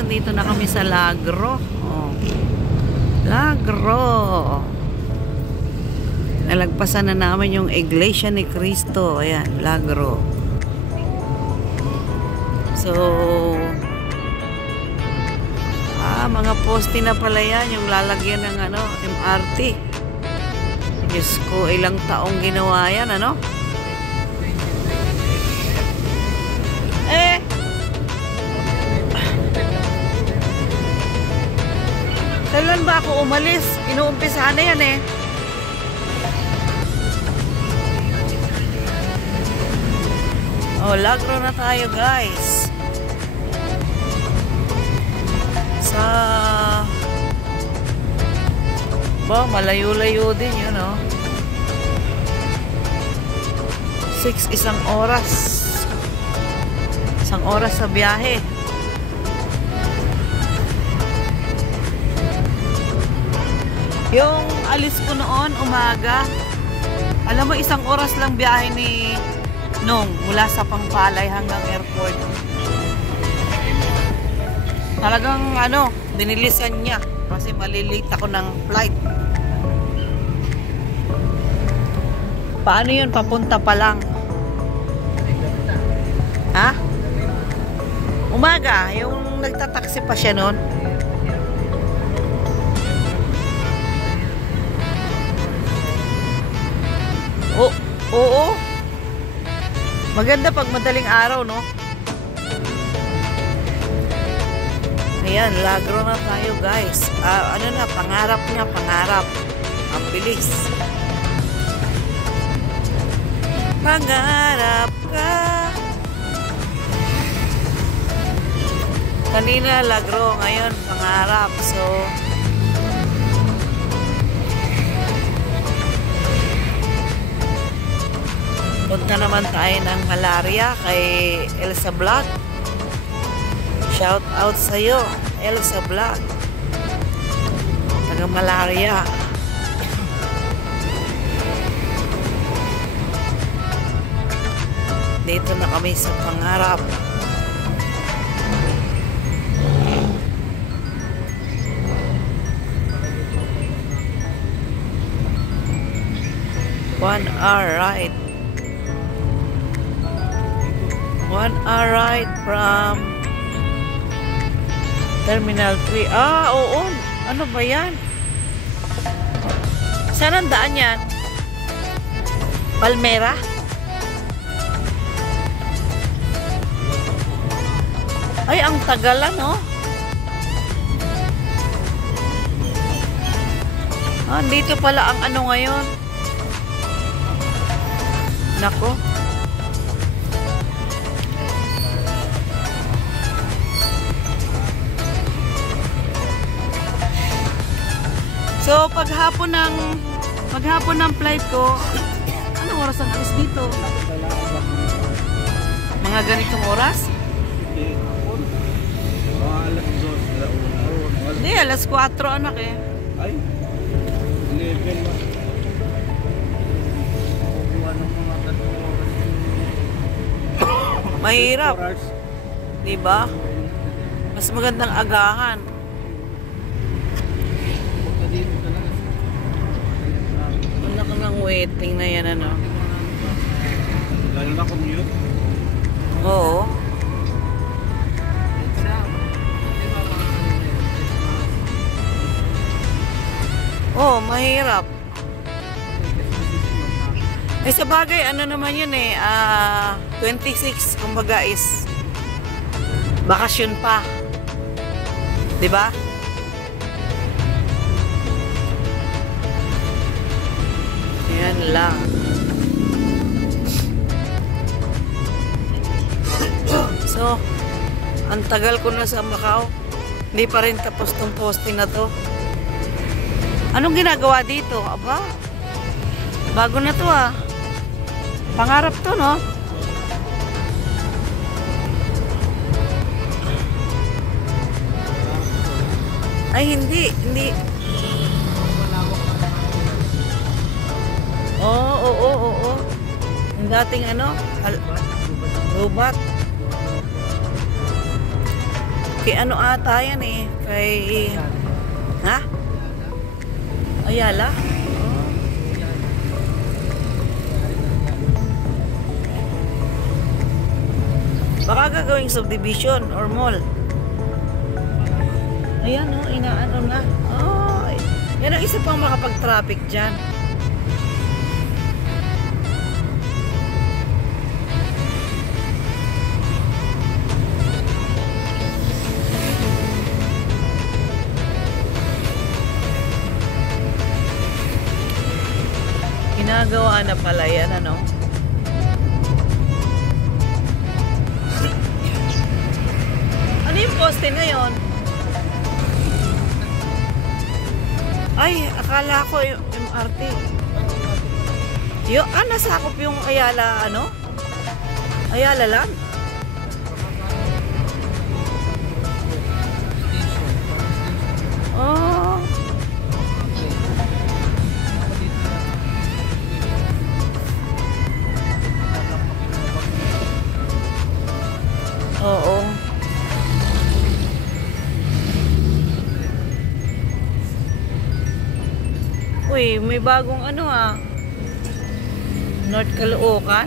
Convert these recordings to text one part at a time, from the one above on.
andito na kami sa Lagro. Oh. Lagro. Nalagpasan na namin yung Iglesia ni Cristo. Ayan, Lagro. So, mga poste na pala yan, yung lalagyan ng MRT. Diyos ko, ilang taong ginawa yan, ano? Kailan ba ako umalis? Inuumpisahan na yan Oh, Lagro na tayo, guys. Malayo-layo din yun, 6 isang oras. Isang oras sa biyahe. Yung alis ko noon, umaga, alam mo, isang oras lang biyahe ni Nong mula sa Pampalay hanggang airport. Talagang dinilisan niya kasi malilate ako ng flight. Paano yun? Papunta pa lang. Ha? Umaga, yung nagtataksi pa siya noon. Oo. Maganda pag madaling araw, no? Ayan, Lagro na tayo, guys. Pangarap niya, pangarap. Ang bilis. Pangarap ka. Kanina, Lagro. Ngayon, pangarap. So, punta naman tayo ng Malaria kay Elsa Vlog. Shout out sa'yo, Elsa Vlog. Taga Malaria. Dito na kami sa pangarap. One hour ride. 1 hour ride from Terminal 3. Oo. Ano ba yan? Saan ang daan yan? Palmera? Ay, ang tagalan, no? Dito pala ang ngayon. Nako. So, paghapon ng flight ko, anong oras ang alis dito? Mga ganitong oras? Hindi, alas 4 anak Ay, 11 ba? Mahirap. Diba? Mas magandang agahan. Waiting na yan, Lalo na commute? Oo. Mahirap. Sa bagay, naman yun 26, kumbaga is bakasyon pa. Diba? Yan lang. So, ang tagal ko na sa Macau. Hindi pa rin tapos tong posting na to. Anong ginagawa dito? Aba, bago na to Pangarap to, no? Ay, hindi. Oo. Yung dating Lubat. Kay ano ata yan eh. Kay... Ha? Ayala? Baka gagawing subdivision or mall. Ayan o, inaano na. Oh, yan ang isa pang makapag-traffic dyan. Ginagawa na pala yan, ano? Ano yung poste ngayon? Ay, akala ko yung MRT. Nasakop yung Ayala, ano? Ayala lang. Oh. Oo. Uy, may bagong ano North Caloocan.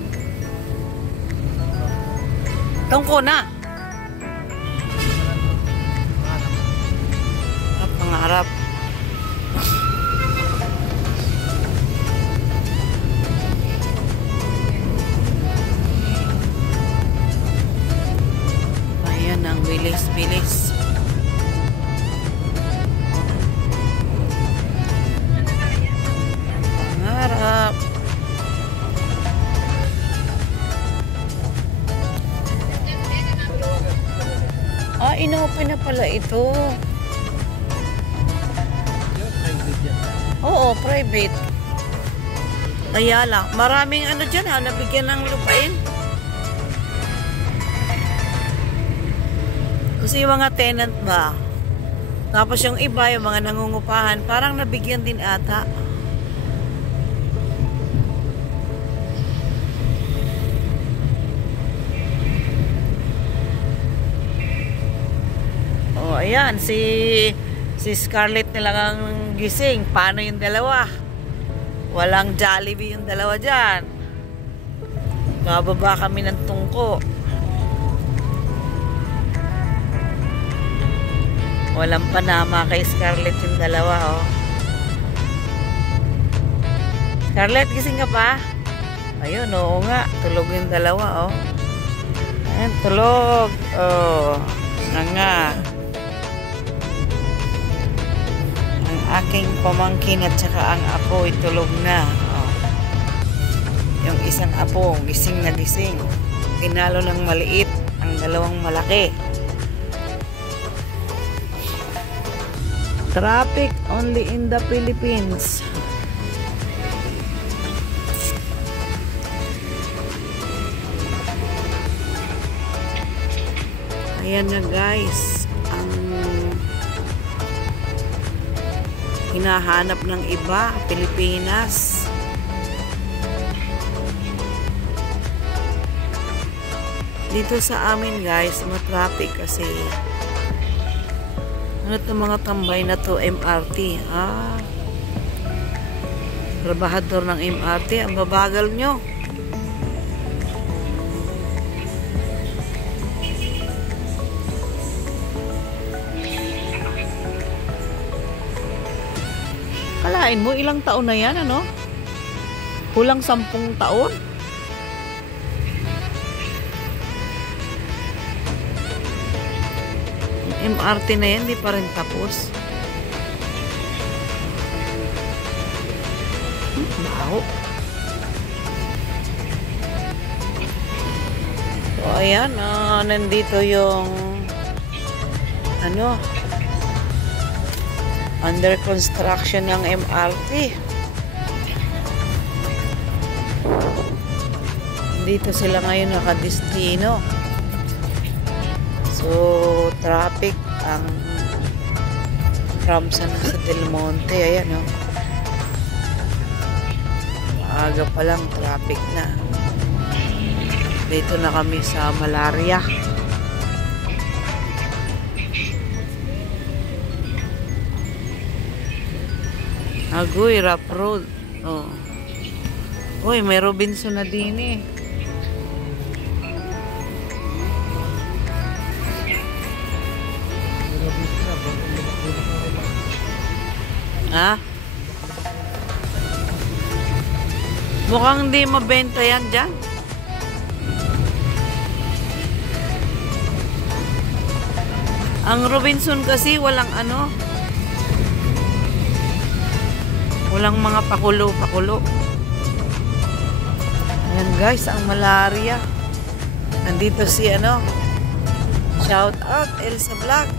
Tungko na. Pangarap. Ayan ang bilis-bilis. Pangarap. Inopen na pala ito. Oo, private. Ayala. Maraming ano dyan nabigyan ng lupain. Kasi yung mga tenant ba? Tapos yung iba, yung mga nangungupahan, parang nabigyan din ata. Oh, ayan, si Scarlett nilang gising. Paano yung dalawa? Walang Jollibee yung dalawa dyan. Bababa kami ng tungko. Walang panama kay Scarlett yung dalawa, oh. Scarlett, gising ka pa? Ayun, oo nga. Tulog yung dalawa, oh. Ayan, tulog. Oh, nga. Aking pamangkin at saka ang apo ay tulog na. Oh. Yung isang apo, gising na gising. Tinalo ng maliit ang dalawang malaki. Traffic only in the Philippines. Ayan na guys, ang hinahanap ng iba, Pilipinas. Dito sa amin guys, matraffic kasi ano itong mga tambay na to, MRT. Trabahador ng MRT, ang babagal nyo. Kalain mo, ilang taon na yan, ano? Kulang 10 taon. MRT na yan, di pa rin tapos. Baho. So, ayan, nandito yung ano, under construction ng MRT. Dito sila ngayon nakadestino. So, traffic ang from sa Del Monte. Ayan, no? Maaga pa lang, traffic na. Dito na kami sa Malaria. Agoy, Rap Road. Oh. Uy, may Robinson na din eh. Ha? Mukhang hindi mabenta yan dyan. Ang Robinson kasi walang ano. Walang mga pakulo-pakulo. Ayan guys, ang malaria. Nandito si ano. Shout out Elsa Vlog.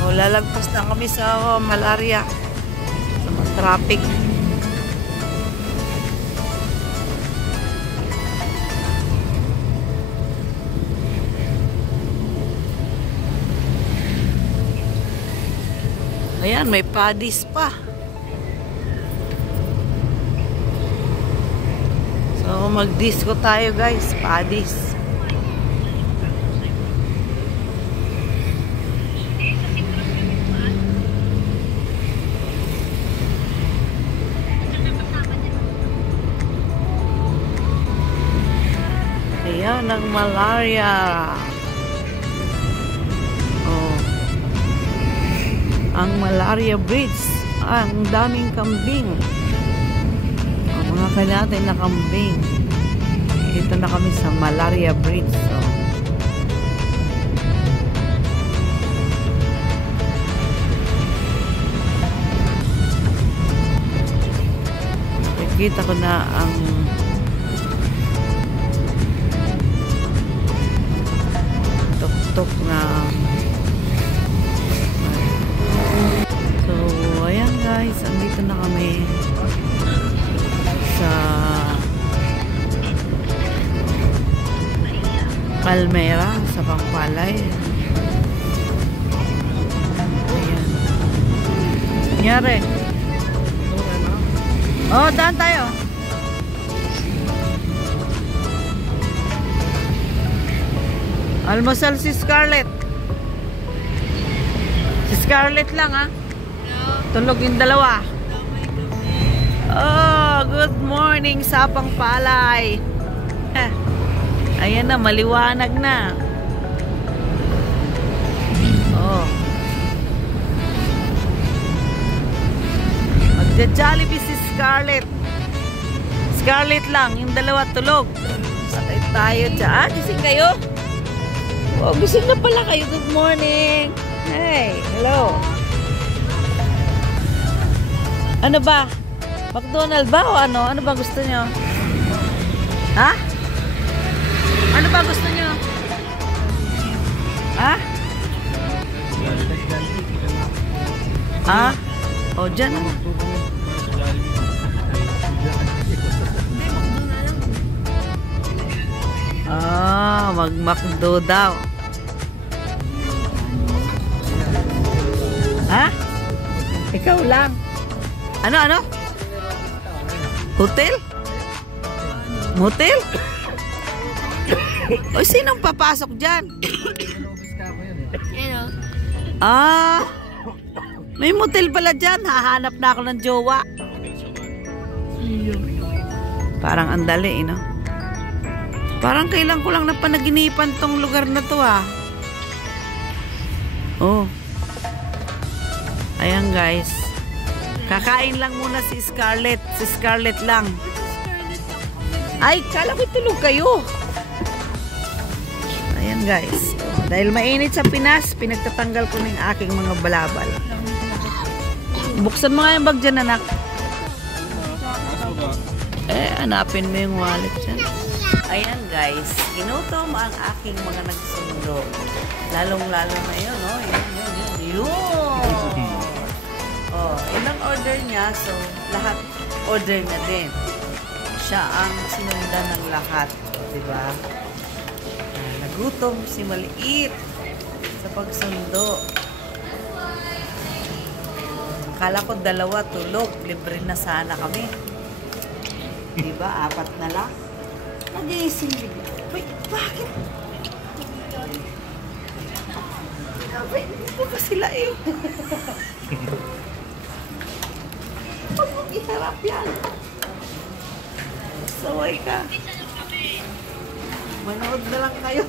O, lalagpas na kami sa malaria. Sa mga traffic. Ayan, may padis pa. So, mag-disco tayo guys. Padis. Ayan, ang malaria. Oh. Ang malaria bridge. Ang daming kambing. Oh, mga kanatin na kambing. Ito na kami sa malaria bridge. So. Nakikita ko na ang tok na. So, ayan guys, andito na kami sa Palmera, sa Pampalay. Ayan. Nangyari. Oh, daan tayo. Almusal si Scarlett. Si Scarlett lang ha. Tulog yung dalawa. Oh, good morning sa Pampalay. Ayan na, maliwanag na. Oh. Magja-Jollibee si Scarlett. Scarlett lang, yung dalawa tulog. Sakit tayo dyan. Gising kayo? Oh, gising na pala kayo. Good morning. Hey, hello. Ano ba? McDonald's ba o ano? Ano ba gusto nyo? Ha? Ano ba gusto nyo? Ha? Ha? O, dyan na. Ah, mag-McDo daw. Ha? Ikaw lang. Ano? Hotel? Motel? O, sinong papasok dyan? Ah, may motel pala dyan. Hahanap na ako ng jowa. Parang andali, no? Parang kailan ko lang napanaginipan tong lugar na to, ah. Oh. Ayan, guys. Kakain lang muna si Scarlett. Si Scarlett lang. Ay, kala ko tulog kayo. Ayan, guys. Dahil mainit sa Pinas, pinagtatanggal ko ng aking mga balabal. Buksan mo nga yung bag dyan, anak. Hanapin mo yung wallet dyan. Ayan, guys. Ginutom ang aking mga nagsundo. Lalong-lalo na yun, no? Yun. Oh, ilang order niya, so lahat order na din. Siya ang sinundan ng lahat, diba? Nagutom si Maliit sa pagsundo. Kala ko dalawa tulog, libre na sana kami. Diba? 4 na lang. Nag-iising bigla. Wait, bakit? Sabi, dito pa sila eh. Huwag mong iharap yan. Saway ka. Manood na lang kayo.